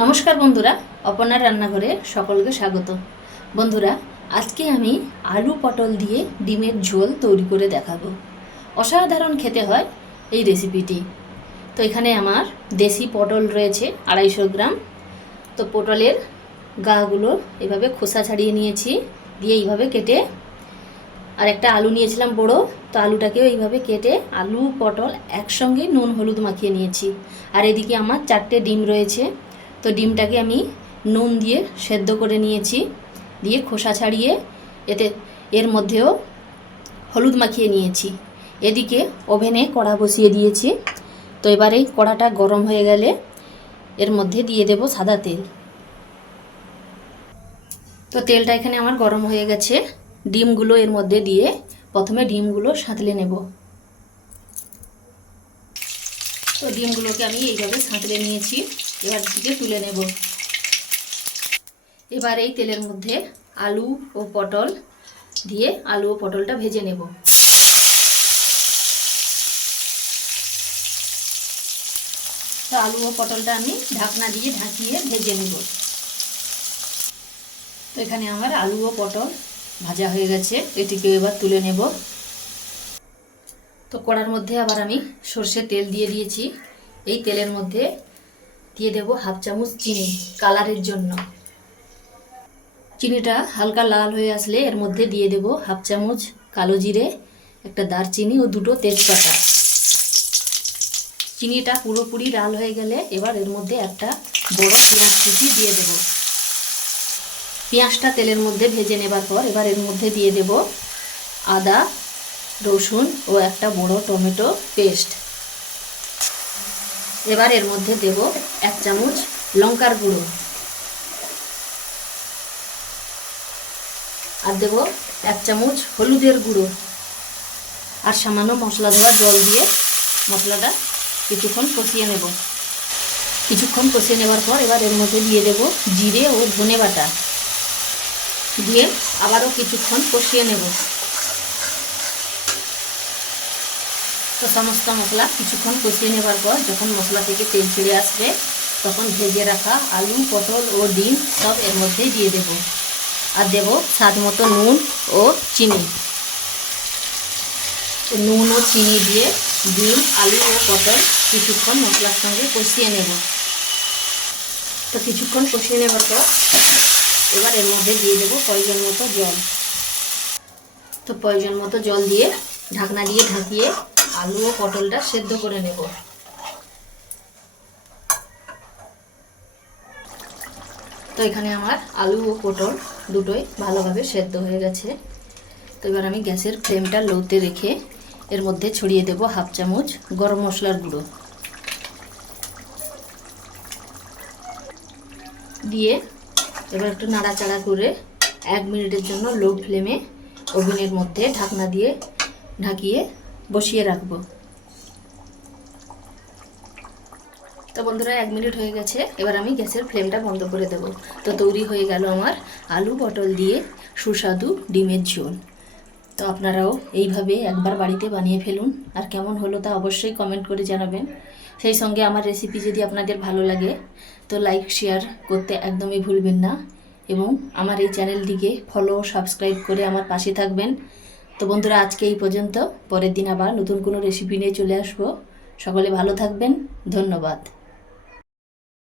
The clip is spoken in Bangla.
নমস্কার বন্ধুরা, অপর্ণার রান্নাঘরে সকলকে স্বাগত। বন্ধুরা, আজকে আমি আলু পটল দিয়ে ডিমের ঝোল তৈরি করে দেখাবো। অসাধারণ খেতে হয় এই রেসিপিটি। তো এখানে আমার দেশি পটল রয়েছে আড়াইশো গ্রাম। তো পটলের গাগুলো এভাবে খোসা ছাড়িয়ে নিয়েছি, দিয়ে এইভাবে কেটে আর একটা আলু নিয়েছিলাম বড়, তো আলুটাকেও এইভাবে কেটে আলু, পটল একসঙ্গে নুন, হলুদ মাখিয়ে নিয়েছি। আর এদিকে আমার চারটে ডিম রয়েছে তো ডিমটাকে আমি নুন দিয়ে সেদ্ধ করে নিয়েছি, দিয়ে খোসা ছাড়িয়ে এতে এর মধ্যেও হলুদ মাখিয়ে নিয়েছি। এদিকে ওভেনে কড়া বসিয়ে দিয়েছি। তো এবারে কড়াটা গরম হয়ে গেলে এর মধ্যে দিয়ে দেব সাদা তেল। তো তেলটা এখানে আমার গরম হয়ে গেছে। ডিমগুলো এর মধ্যে দিয়ে প্রথমে ডিমগুলো সাঁতলে নেব। তো ডিমগুলোকে আমি এইভাবে সাঁতলে নিয়েছি। এবার দিকে তুলে নেব। এবার এই তেলের মধ্যে আলু ও পটল দিয়ে আলু ও পটলটা ভেজে নেব। তো আলু ও পটলটা আমি ঢাকনা দিয়ে ঢাকিয়ে ভেজে নেব। তো এখানে আমার আলু ও পটল ভাজা হয়ে গেছে, এটিকে এবার তুলে নেব। তো কড়ার মধ্যে আবার আমি সর্ষের তেল দিয়ে দিয়েছি। এই তেলের মধ্যে দিয়ে দেব হাফ চামচ চিনি, কালারের জন্য। চিনিটা হালকা লাল হয়ে আসলে এর মধ্যে দিয়ে দেব হাফ চামচ কালো জিরে, একটা দারচিনি ও দুটো তেজপাতা। চিনিটা পুরোপুরি লাল হয়ে গেলে এবার এর মধ্যে একটা বড় পেঁয়াজ কুচি দিয়ে দেব। পেঁয়াজটা তেলের মধ্যে ভেজে নেবার পর এবার এর মধ্যে দিয়ে দেব আদা, রসুন ও একটা বড় টমেটো পেস্ট। এবার এর মধ্যে দেব এক চামচ লঙ্কার গুঁড়ো। আর দেব এক চামচ হলুদের গুঁড়ো। আর সামান্য মশলা দেওয়া জল দিয়ে মশলাটা কিছুক্ষণ কষিয়ে নেব। কিছুক্ষণ কষিয়ে নেবার পর এবার এর মধ্যে দিয়ে দেব জিরে ও ধনে বাটা। দিয়ে আবারও কিছুক্ষণ কষিয়ে নেব। তো সমস্ত মশলা কিছুক্ষণ কষিয়ে নেবার পর যখন মশলা থেকে তেল ছেড়ে আসবে, তখন ভেজে রাখা আলু, পটল ও ডিম সব এর মধ্যেই দিয়ে দেব। আর দেব স্বাদ মতো নুন ও চিনি। নুন ও চিনি দিয়ে ডিম, আলু ও পটল কিছুক্ষণ মশলার সঙ্গে কষিয়ে নেব। তো কিছুক্ষণ কষিয়ে নেবার পর এবার এর মধ্যে দিয়ে দেবো প্রয়োজন মতো জল। তো প্রয়োজন মতো জল দিয়ে ঢাকনা দিয়ে ঢাকিয়ে আলু ও পটলটা সেদ্ধ করে নেব। তো এখানে আমার আলু ও পটল দুটোই ভালোভাবে সেদ্ধ হয়ে গেছে। তো এবার আমি গ্যাসের ফ্লেমটা লোতে রেখে এর মধ্যে ছড়িয়ে দেব হাফ চামচ গরম মশলার গুঁড়ো। দিয়ে এবার একটু নাড়াচাড়া করে এক মিনিটের জন্য লো ফ্লেমে ওভেনের মধ্যে ঢাকনা দিয়ে ঢাকিয়ে বসিয়ে রাখব। তো বন্ধুরা, এক মিনিট হয়ে গেছে। এবার আমি গ্যাসের ফ্লেমটা বন্ধ করে দেব। তো তৈরি হয়ে গেল আমার আলু পটল দিয়ে সুস্বাদু ডিমের ঝোল। তো আপনারাও এইভাবে একবার বাড়িতে বানিয়ে ফেলুন। আর কেমন হলো তা অবশ্যই কমেন্ট করে জানাবেন। সেই সঙ্গে আমার রেসিপি যদি আপনাদের ভালো লাগে, তো লাইক শেয়ার করতে একদমই ভুলবেন না। এবং আমার এই চ্যানেলটিকে ফলো সাবস্ক্রাইব করে আমার পাশে থাকবেন। তো বন্ধুরা, আজকে এই পর্যন্ত। পরের দিন আবার নতুন কোনো রেসিপি নিয়ে চলে আসব। সকলে ভালো থাকবেন। ধন্যবাদ।